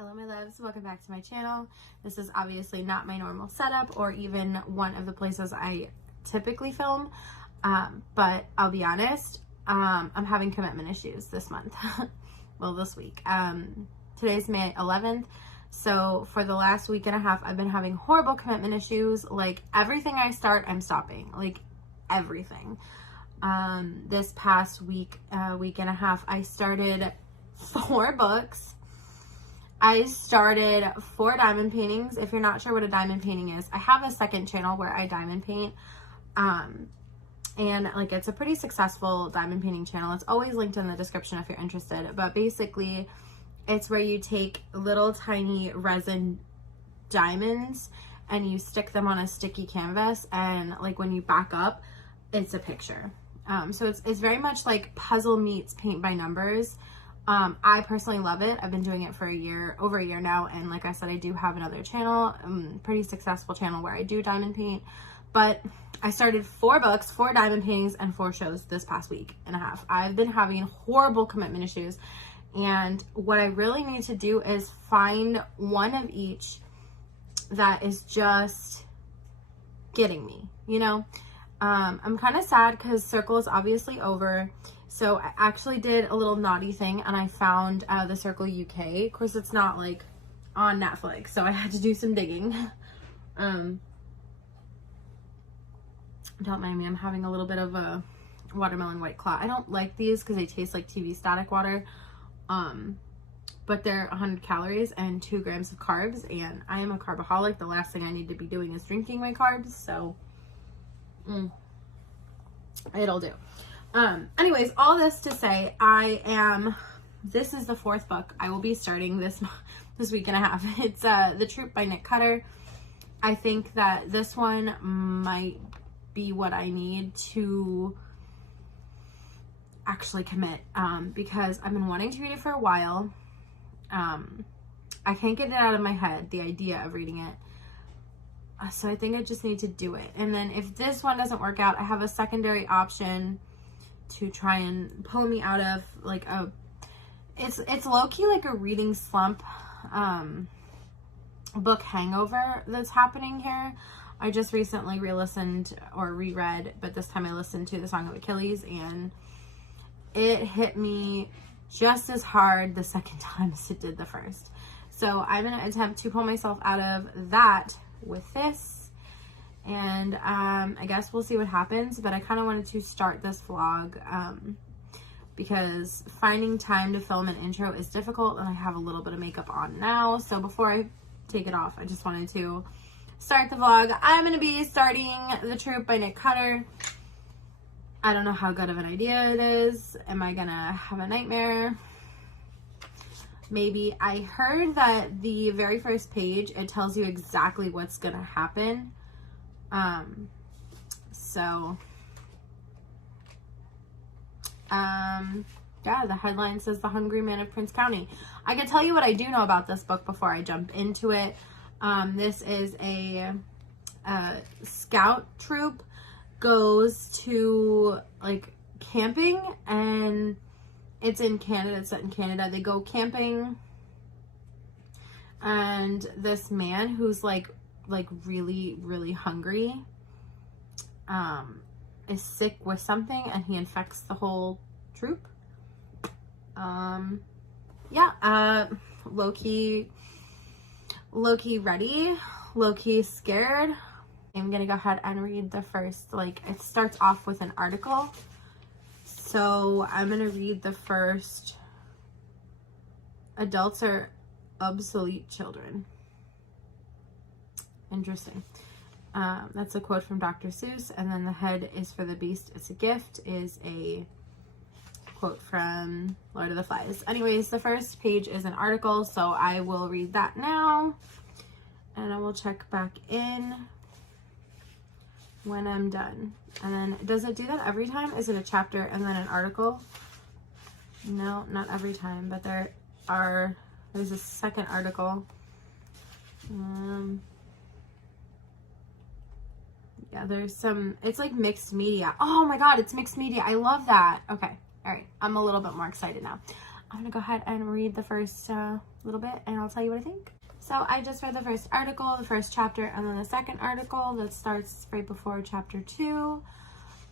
Hello my loves, welcome back to my channel. This is obviously not my normal setup or even one of the places I typically film, but I'll be honest, I'm having commitment issues this month. Well, this week. Today's May 11th, so for the last week and a half I've been having horrible commitment issues. Like everything I start, I'm stopping. Like everything. This past week and a half, I started 4 books. I started 4 diamond paintings. If you're not sure what a diamond painting is, I have a second channel where I diamond paint. And like it's a pretty successful diamond painting channel. It's always linked in the description if you're interested. But basically, it's where you take little tiny resin diamonds and you stick them on a sticky canvas, and like when you back up, it's a picture. So it's very much like puzzle meets paint by numbers. I personally love it. I've been doing it for over a year now, and like I said, I do have another channel, pretty successful channel where I do diamond paint. But I started 4 books, 4 diamond paintings, and 4 shows this past week and a half. I've been having horrible commitment issues, and what I really need to do is find one of each that is just getting me, you know? I'm kind of sad because Circle is obviously over. So I actually did a little naughty thing and I found the Circle UK. Of course, it's not like on Netflix, so I had to do some digging. Don't mind me, I'm having a little bit of a watermelon white claw. I don't like these because they taste like TV static water. But they're 100 calories and 2 grams of carbs, and I am a carbaholic. The last thing I need to be doing is drinking my carbs, so it'll do. Anyways, all this to say, this is the 4th book I will be starting this week and a half. It's The Troop by Nick Cutter. I think that this one might be what I need to actually commit, because I've been wanting to read it for a while. I can't get it out of my head, the idea of reading it. So I think I just need to do it. And then if this one doesn't work out, I have a secondary option to try and pull me out of like it's low-key like a reading slump, book hangover that's happening here. I just recently re-listened or reread, but this time I listened to the Song of Achilles, and it hit me just as hard the second time as it did the first. So I'm going to attempt to pull myself out of that with this, and I guess we'll see what happens. But I kind of wanted to start this vlog because finding time to film an intro is difficult, and I have a little bit of makeup on now. So before I take it off, I just wanted to start the vlog. I'm going to be starting The Troop by Nick Cutter. I don't know how good of an idea it is. Am I gonna have a nightmare? Maybe. I heard that the very first page, it tells you exactly what's gonna happen. Yeah, the headline says The Hungry Man of Prince County. I can tell you what I do know about this book before I jump into it. This is a scout troop goes to like camping, and it's in Canada. It's set in Canada. They go camping, and this man who's like really hungry is sick with something, and he infects the whole troop. Low-key ready, low-key scared. I'm gonna go ahead and read the first, like, it starts off with an article. So I'm gonna read the first. Adults are obsolete children. Interesting. That's a quote from Dr. Seuss. And then the head is for the beast, it's a gift is a quote from Lord of the Flies. Anyways, the first page is an article, so I will read that now, and I will check back in when I'm done. And then does it do that every time? Is it a chapter and then an article? No, not every time, but there's a second article. Yeah, there's some, it's like mixed media. Oh my god, it's mixed media. I love that. Okay, all right, I'm a little bit more excited now. I'm gonna go ahead and read the first little bit, and I'll tell you what I think. So I just read the first article, the first chapter, and then the second article that starts right before chapter 2.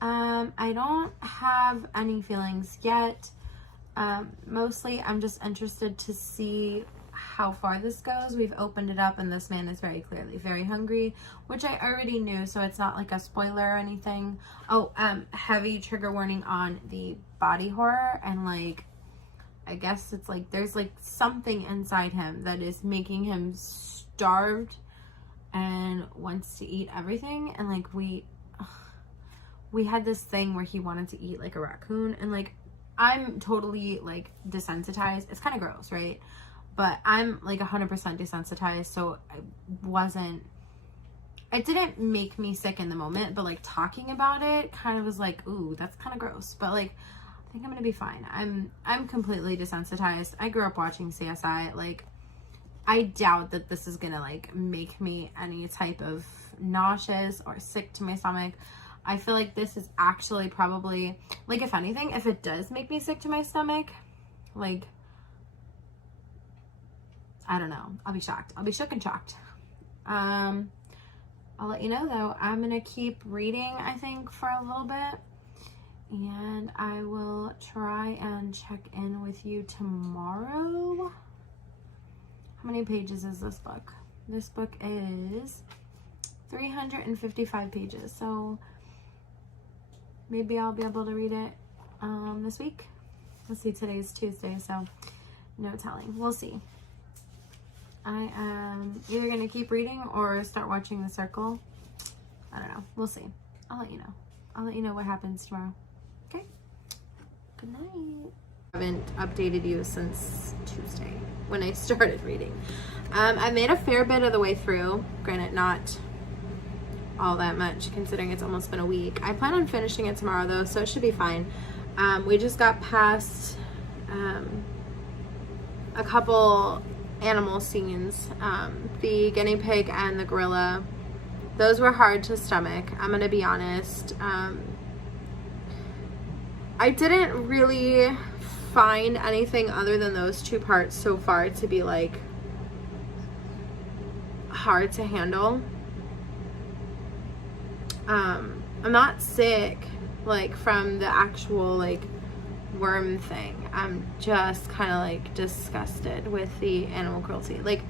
I don't have any feelings yet. Mostly I'm just interested to see how far this goes. We've opened it up and this man is very clearly very hungry, which I already knew, so it's not like a spoiler or anything. Oh, heavy trigger warning on the body horror, and like, I guess it's like there's like something inside him that is making him starved and wants to eat everything. And like we had this thing where he wanted to eat like a raccoon, and like I'm totally like desensitized. It's kind of gross, right? But I'm like 100% desensitized, so it didn't make me sick in the moment, but like talking about it kind of was like, ooh, that's kind of gross. But like, I think I'm gonna be fine. I'm completely desensitized. I grew up watching CSI. Like, I doubt that this is gonna like make me any type of nauseous or sick to my stomach. I feel like this is actually probably, like, if anything, if it does make me sick to my stomach, like, I don't know. I'll be shocked. I'll be shook and shocked. I'll let you know, though. I'm going to keep reading, I think, for a little bit. And I will try and check in with you tomorrow. How many pages is this book? This book is 355 pages. So maybe I'll be able to read it this week. Let's see, today's Tuesday, so no telling. We'll see. I am either going to keep reading or start watching The Circle. I don't know. We'll see. I'll let you know. I'll let you know what happens tomorrow. Okay? Good night. I haven't updated you since Tuesday when I started reading. I made a fair bit of the way through. Granted, not all that much considering it's almost been a week. I plan on finishing it tomorrow though, so it should be fine. We just got past a couple animal scenes. The guinea pig and the gorilla, those were hard to stomach. I'm gonna be honest. I didn't really find anything other than those two parts so far to be like hard to handle. I'm not sick like from the actual like worm thing. I'm just kind of like disgusted with the animal cruelty. Like,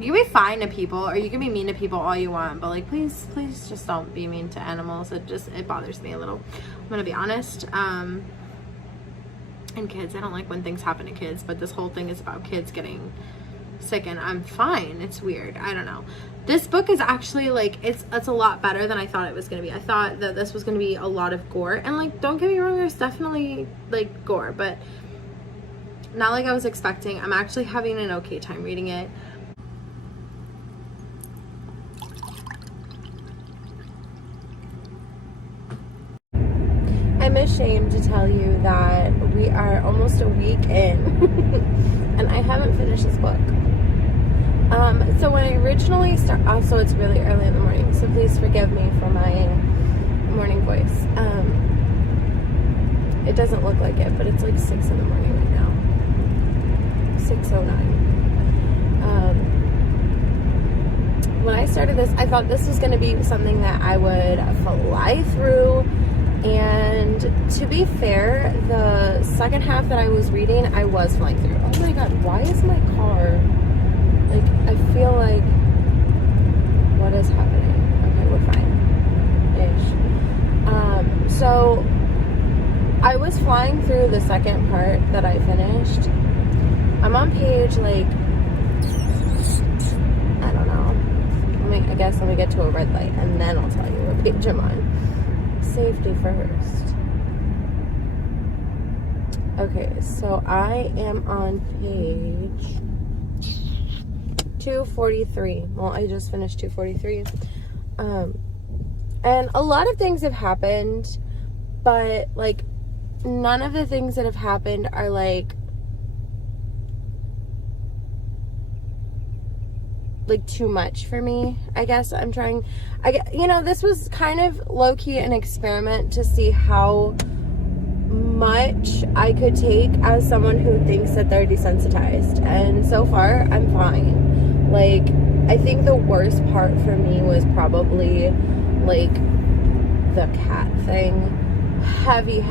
you can be fine to people or you can be mean to people all you want, but like please just don't be mean to animals. It bothers me a little. I'm gonna be honest. And kids, I don't like when things happen to kids, but this whole thing is about kids getting sick and I'm fine. It's weird. I don't know. This book is actually like, it's a lot better than I thought it was going to be. I thought that this was going to be a lot of gore, and like, don't get me wrong, there's definitely like gore, but not like I was expecting. I'm actually having an okay time reading it. I'm ashamed to tell you that we are almost a week in and I haven't finished this book. So when I originally also it's really early in the morning, so please forgive me for my morning voice. It doesn't look like it, but it's like 6 in the morning right now. 6:09. When I started this, I thought this was going to be something that I would fly through. And to be fair, the second half that I was reading, I was flying through. Oh my god, why is my car, like, I feel like, what is happening? Okay, we're fine-ish. So, I was flying through the second part that I finished. I'm on page, like, I don't know. I guess let me get to a red light, and then I'll tell you what page I'm on. Safety first. Okay, so I am on page 243. Well, I just finished 243. And a lot of things have happened, but like none of the things that have happened are like too much for me. I guess I'm trying, this was kind of low-key an experiment to see how much I could take as someone who thinks that they're desensitized, and so far I'm fine. Like, I think the worst part for me was probably like the cat thing. Heavy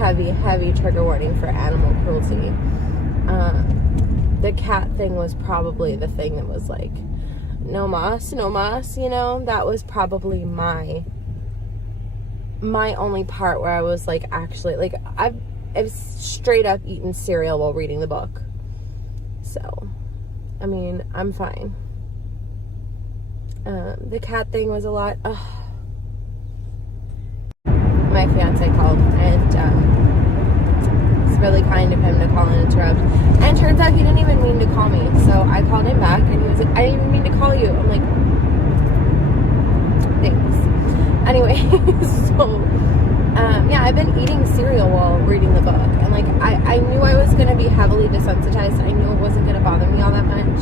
trigger warning for animal cruelty. The cat thing was probably the thing that was like, no mas, you know. That was probably my only part where I was like, actually, like, I've straight up eaten cereal while reading the book. So, I mean, I'm fine. The cat thing was a lot. My fiance called, and it's really kind of him to call and interrupt. And turns out he didn't even mean to call me. So I called him back, and he was like, I didn't even mean to call you. I'm like, thanks. Anyway, so yeah, I've been eating cereal while reading the book, and like I knew I was gonna be heavily desensitized. I knew it wasn't gonna bother me all that much.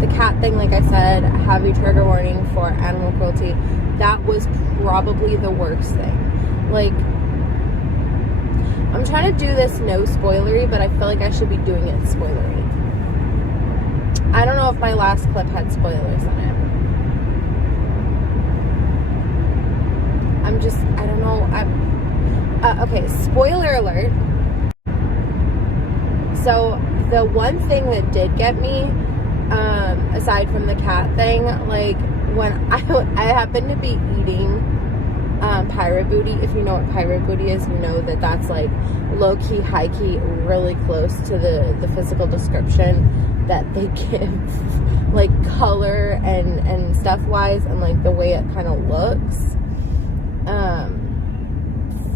The cat thing, like I said, heavy trigger warning for animal cruelty. That was probably the worst thing. Like, I'm trying to do this no spoilery, but I feel like I should be doing it spoilery. I don't know if my last clip had spoilers on it. I don't know. Okay, spoiler alert. So, the one thing that did get me, aside from the cat thing, like, when I happened to be eating pirate booty. If you know what pirate booty is, you know that that's like low-key, high-key, really close to the physical description that they give, like, color and stuff-wise, and like the way it kind of looks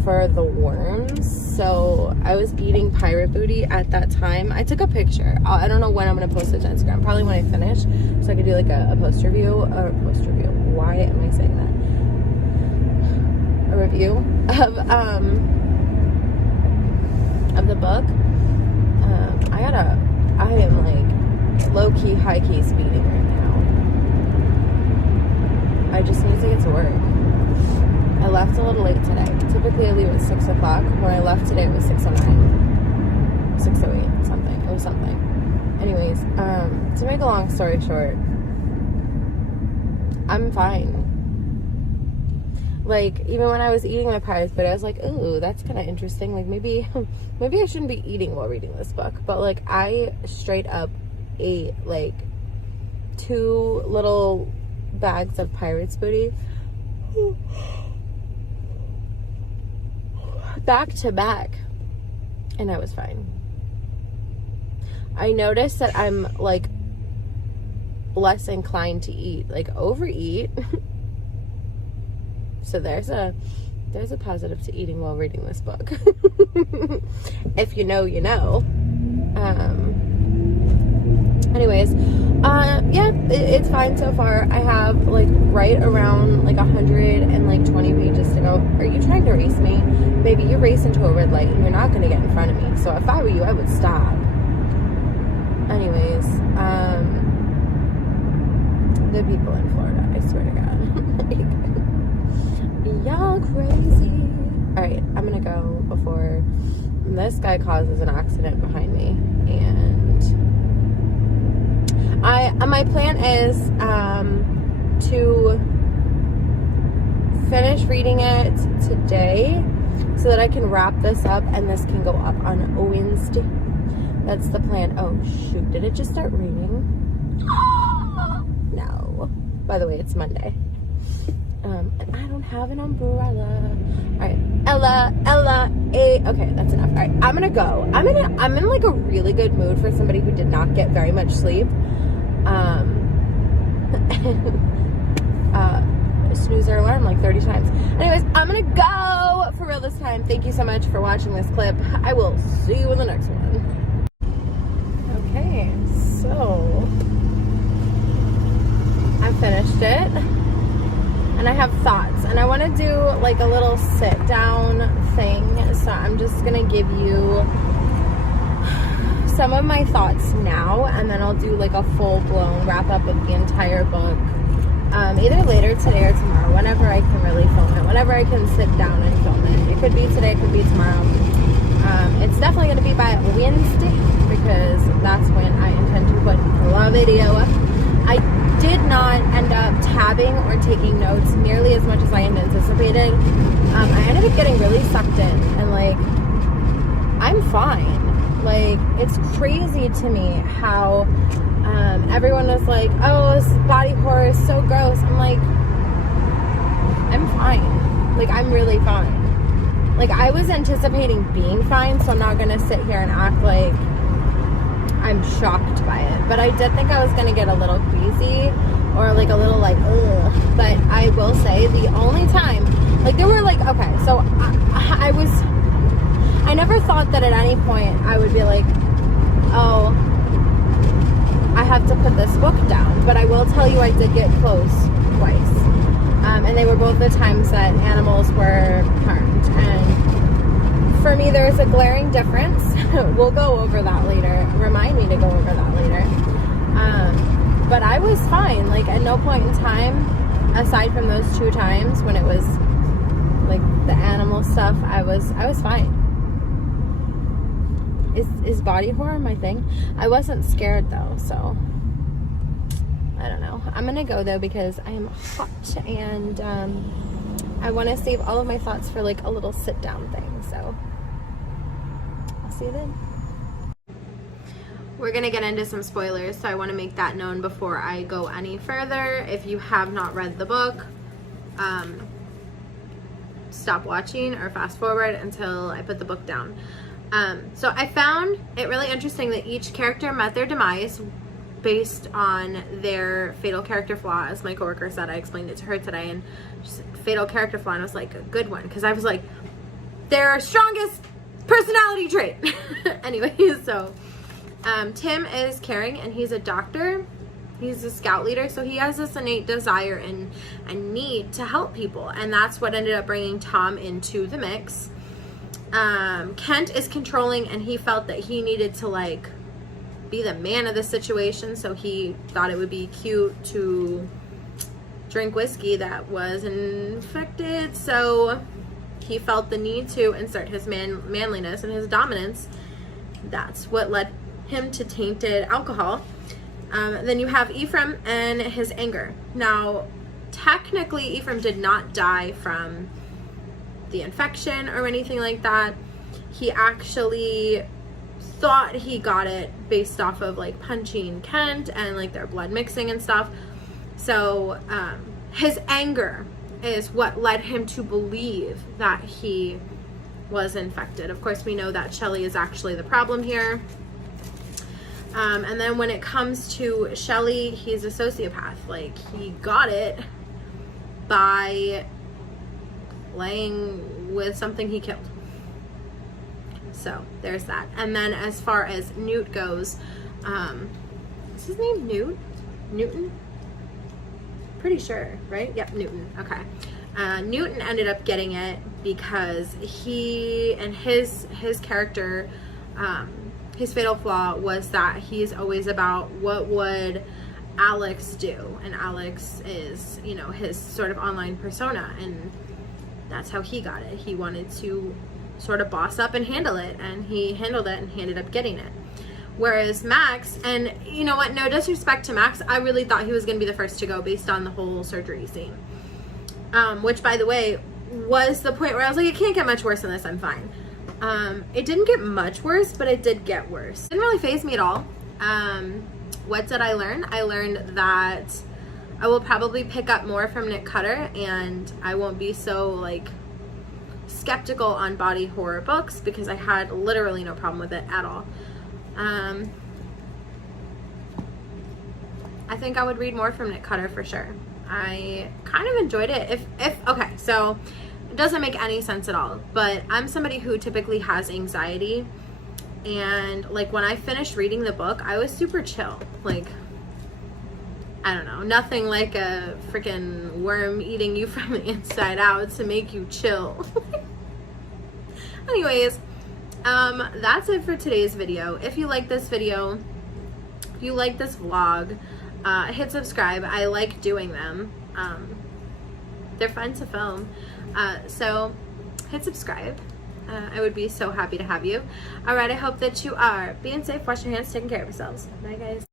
for the worms. So I was eating pirate booty at that time. I took a picture. I don't know when I'm going to post it to Instagram. Probably when I finish, so I could do like a post review. Why am I saying that? A review of the book. I am like low-key, high-key speeding right now. I just need to get to work. I left a little late today. Typically I leave at 6 o'clock. When I left today, it was 6:09. 6:08, something. It was something. Anyways, to make a long story short, I'm fine. Like, even when I was eating my pies, but I was like, ooh, that's kind of interesting. Like, maybe I shouldn't be eating while reading this book. But, like, I straight up ate, like, 2 little bags of Pirate's Booty back to back, and I was fine. I noticed that I'm like less inclined to eat, like overeat. So there's a positive to eating while reading this book. If you know, you know. Anyways, yeah, it's fine so far. I have like right around like 120 pages to go. Are you trying to race me? Baby, you race into a red light and you're not going to get in front of me. So if I were you, I would stop. Anyways, the people in Florida, I swear to God. Y'all crazy. Alright, I'm going to go before this guy causes an accident behind me. And my plan is to finish reading it today so that I can wrap this up and this can go up on Wednesday. That's the plan. Oh shoot, did it just start raining? No. By the way, it's Monday. And I don't have an umbrella. Alright, Ella, okay, that's enough. Alright, I'm gonna go. I'm in like a really good mood for somebody who did not get very much sleep. Snoozer alarm like 30 times. Anyways, I'm gonna go for real this time. Thank you so much for watching this clip. I will see you in the next one. Okay, so I finished it. And I have thoughts, and I want to do like a little sit down thing, so I'm just gonna give you some of my thoughts now, and then I'll do like a full-blown wrap up of the entire book either later today or tomorrow, whenever I can really film it, whenever I can sit down and film it. It could be today, it could be tomorrow. It's definitely going to be by Wednesday, because that's when I intend to put a video up. I did not end up tabbing or taking notes nearly as much as I had anticipated. I ended up getting really sucked in, and like, I'm fine. Like, it's crazy to me how everyone was like, oh, this body horror is so gross. I'm like, I'm fine. Like, I'm really fine. Like, I was anticipating being fine, so I'm not gonna sit here and act like I'm shocked by it. But I did think I was gonna get a little queasy, or like a little like, ugh. But I will say, the only time, like, there were like, okay, so I never thought that at any point I would be like, oh, I have to put this book down. But I will tell you, I did get close twice. And they were both the times that animals were harmed. And for me, there was a glaring difference. We'll go over that later. Remind me to go over that later. But I was fine. Like, at no point in time, aside from those 2 times when it was like the animal stuff, I was fine. Is body horror my thing? I wasn't scared though, so I don't know. I'm gonna go though, because I am hot, and I want to save all of my thoughts for like a little sit down thing. So I'll see you then. We're gonna get into some spoilers, so I want to make that known before I go any further. If you have not read the book, stop watching or fast forward until I put the book down. So I found it really interesting that each character met their demise based on their fatal character flaw. As my coworker said, I explained it to her today, and just fatal character flaw, and it was like a good one, because I was like, their strongest personality trait. Anyways, so Tim is caring, and he's a doctor. He's a scout leader, so he has this innate desire and need to help people, and that's what ended up bringing Tom into the mix. Kent is controlling, and he felt that he needed to like be the man of the situation, so he thought it would be cute to drink whiskey that was infected, so he felt the need to insert his manliness and his dominance. That's what led him to tainted alcohol. Then you have Ephraim and his anger. Now, technically, Ephraim did not die from the infection or anything like that. He actually thought he got it based off of like punching Kent and like their blood mixing and stuff. So his anger is what led him to believe that he was infected. Of course, we know that Shelley is actually the problem here. And then when it comes to Shelley, he's a sociopath. Like, he got it by laying with something he killed. So there's that. And then as far as Newt goes, is his name Newt? Newton? Pretty sure, right? Yep, Newton. Okay. Newton ended up getting it because he and his character, his fatal flaw was that he's always about what would Alex do, and Alex is, you know, his sort of online persona, and that's how he got it. He wanted to sort of boss up and handle it, and he handled it and he ended up getting it. Whereas Max, and you know what, no disrespect to Max, I really thought he was going to be the first to go based on the whole surgery scene. Which, by the way, was the point where I was like, it can't get much worse than this, I'm fine. It didn't get much worse, but it did get worse. It didn't really faze me at all. What did I learn? I learned that I will probably pick up more from Nick Cutter, and I won't be so like skeptical on body horror books, because I had literally no problem with it at all. I think I would read more from Nick Cutter for sure. I kind of enjoyed it. Okay, so it doesn't make any sense at all, but I'm somebody who typically has anxiety, and like when I finished reading the book, I was super chill. Like, I don't know, nothing like a freaking worm eating you from the inside out to make you chill. Anyways, that's it for today's video. If you like this video, if you like this vlog, hit subscribe. I like doing them. they're fun to film. So hit subscribe. I would be so happy to have you. All right, I hope that you are being safe, wash your hands, taking care of yourselves. Bye, guys.